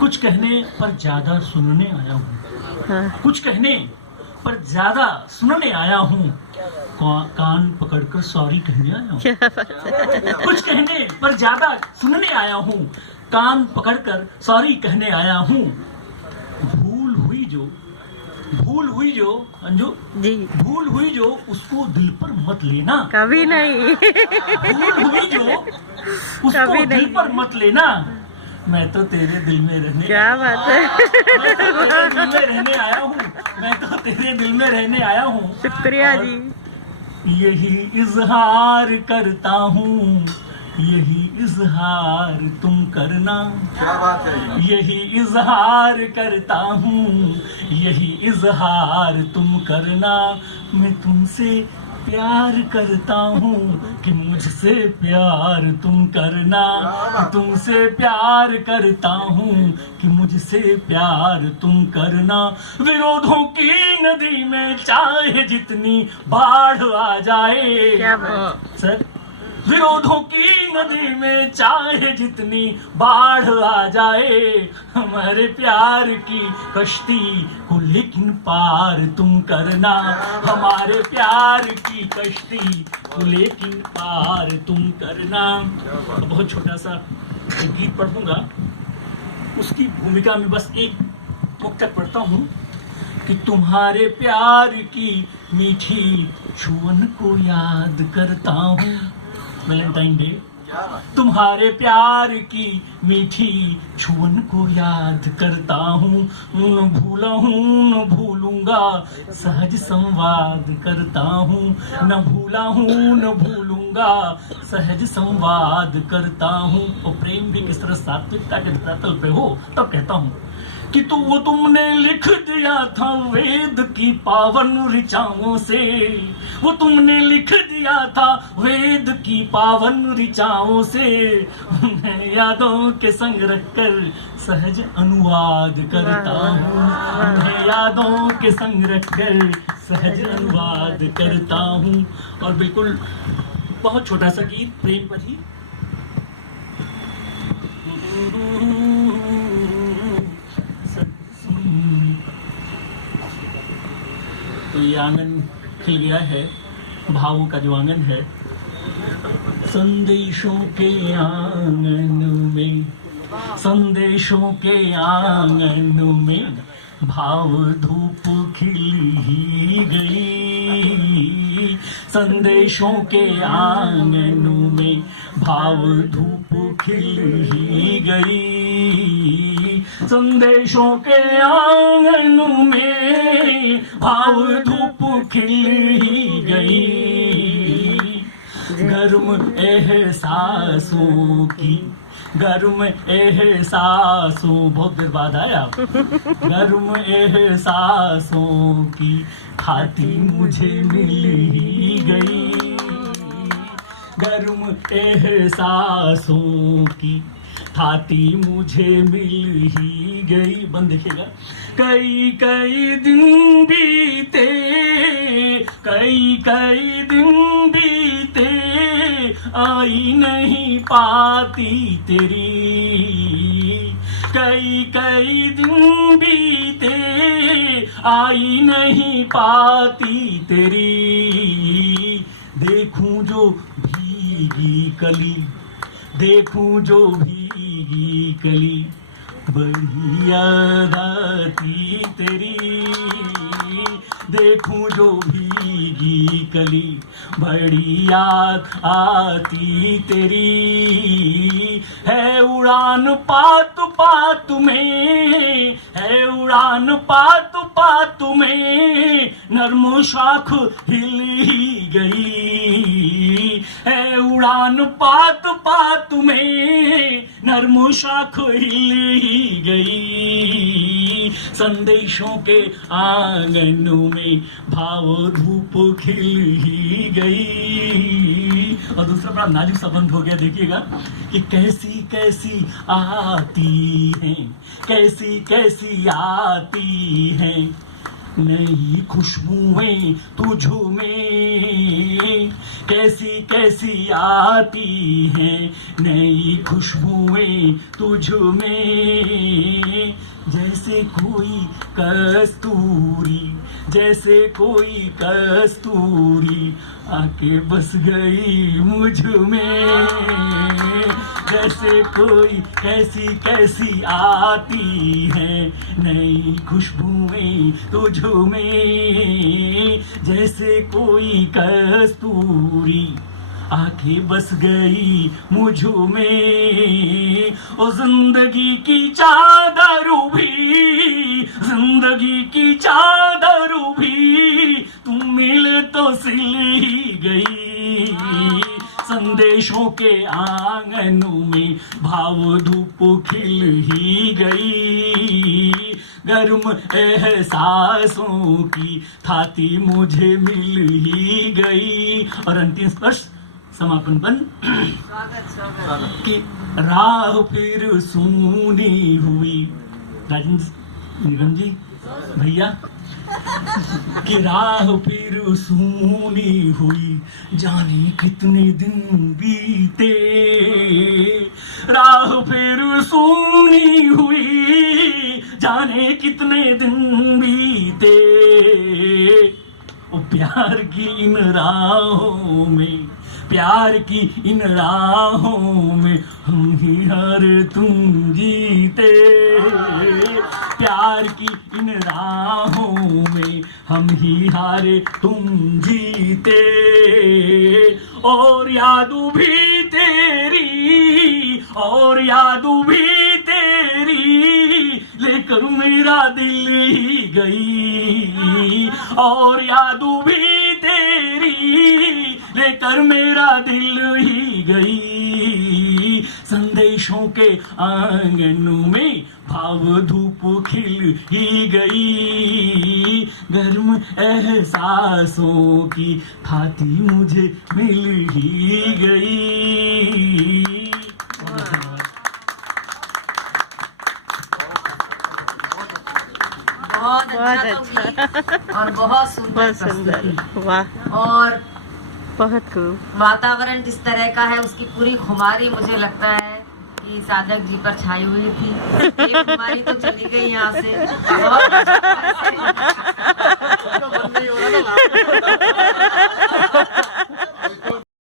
कुछ कहने पर ज्यादा सुनने आया हूँ। कुछ कहने पर ज्यादा सुनने आया हूँ, कान पकड़कर सॉरी कहने आया हूँ। कुछ कहने पर ज्यादा सुनने आया हूँ, कान पकड़कर सॉरी कहने आया हूँ। भूल हुई जो अंजू जी, भूल हुई जो उसको दिल पर मत लेना। कभी नहीं। भूल हुई जो उसको दिल पर मत लेना। मैं तो तेरे दिल में रहने, क्या बात है। मैं तो तेरे दिल में रहने आया हूँ। मैं तो तेरे दिल में रहने आया हूँ। शुक्रिया जी। यही इजहार करता हूँ, यही इजहार तुम करना। क्या बात है। यही इजहार करता हूँ, यही इजहार तुम करना। मैं तुमसे प्यार करता हूँ कि मुझसे प्यार तुम करना। तुमसे प्यार करता हूँ कि मुझसे प्यार तुम करना। विरोधों की नदी में चाहे जितनी बाढ़ आ जाए, क्या बात। सर, विरोधों की नदी में चाहे जितनी बाढ़ आ जाए, हमारे प्यार की कश्ती को लेकिन पार तुम करना। हमारे प्यार की कश्ती को लेकिन पार तुम करना। बहुत छोटा सा एक गीत पढ़ूंगा, उसकी भूमिका में बस एक मुक्तक पढ़ता हूँ कि तुम्हारे प्यार की मीठी छुअन को याद करता हूँ। Valentine day. तुम्हारे प्यार की मीठी छुअन को याद करता हूँ। न भूला हूँ न भूलूंगा, सहज संवाद करता हूँ। न भूला हूँ न भूलूंगा, सहज संवाद करता हूँ। और प्रेम भी किस तरह सात्विकता के धरातल पे हो, तब कहता हूँ कि वो तुमने लिख दिया था वेद की पावन ऋचाओं से। वो तुमने लिख दिया था वेद की पावन ऋचाओं से। मैं यादों के संग रखकर सहज अनुवाद करता हूँ। मैं यादों के संग रखकर सहज अनुवाद करता हूँ। और बिल्कुल बहुत छोटा सा गीत प्रेम पर ही। तो ये आंगन खिल गया है, भावों का जो आंगन है। संदेशों के आंगन में, संदेशों के आंगन में भाव धूप खिल ही गई। संदेशों के आंगन में भाव धूप खिल ही गई। संदेशों के आंगन में भाव धूप खिल ही गई। गर्म एहसासों की, गर्म एहसासों, बहुत देर बाद आया। गर्म एहसासों की खाती मुझे मिल ही गई। गर्म एहसासों की खाती मुझे मिल ही गई। बंद देखिएगा। कई कई दिन बीते, कई कई दिन बीते, आई नहीं पाती तेरी। कई कई दिन बीते, आई नहीं पाती तेरी। देखूं जो भीगी कली, देखूं जो भीगी कली, बड़ी याद आती तेरी। देखूं जो भीगी कली, बड़ी याद आती तेरी। है उड़ान पात पात में, है उड़ान पात पात में, नर्म शाख हिल ही गई। है उड़ान पात पात में, नर्म शाख हिल ही गई। संदेशों के आंगनों में भाव धूप खिल ही गई। और दूसरा बड़ा नाजुक संबंध हो गया, देखिएगा कि कैसी कैसी आती हैं, कैसी कैसी आती हैं, नई खुशबुएं तुझ में कैसी कैसी आती हैं, नई खुशबुएं तुझ में जैसे कोई कस्तूरी, जैसे कोई कस्तूरी आके बस गई मुझ में, जैसे कोई कैसी कैसी आती है नई खुशबुएं तुझ में, जैसे कोई कस्तूरी आके बस गई मुझ में। ओ जिंदगी की चादर भी, जिंदगी की चादर भी तुम मिले तो सिल ही गई, संदेशों के आंगनों में भाव धूप खिल ही गई, गर्म एहसासों की थाती मुझे मिल ही गई। और अंतिम स्पर्श समापन बन कि राह फिर सूनी हुई, राजेंद्र निगम जी भैया, कि राह फिर सूनी हुई जाने कितने दिन बीते, राह फिर सूनी हुई जाने कितने दिन बीते, ओ प्यार की इन राहों में, प्यार की इन राहों में हम ही हारे तुम जीते, प्यार की इन राहों में हम ही हारे तुम जीते, और यादू भी तेरी, और यादू भी तेरी लेकर मेरा दिल ही गई, और यादू भी तेरी लेकर मेरा दिल ही गई, संदेशों के आंगनों में भाव धूप खिल ही गई, गर्म एहसासों की थाती मुझे मिल ही गई। बहुत बहुत अच्छा अच्छा। तो गीत और बहुत सुंदर बहुत सुंदर, प्रस्तुति। वाह, और बहुत खूब। वातावरण जिस तरह का है उसकी पूरी खुमारी मुझे लगता है कि साधक जी पर छाई हुई थी, एक खुमारी तो चली गई यहाँ से। बहुत अच्छा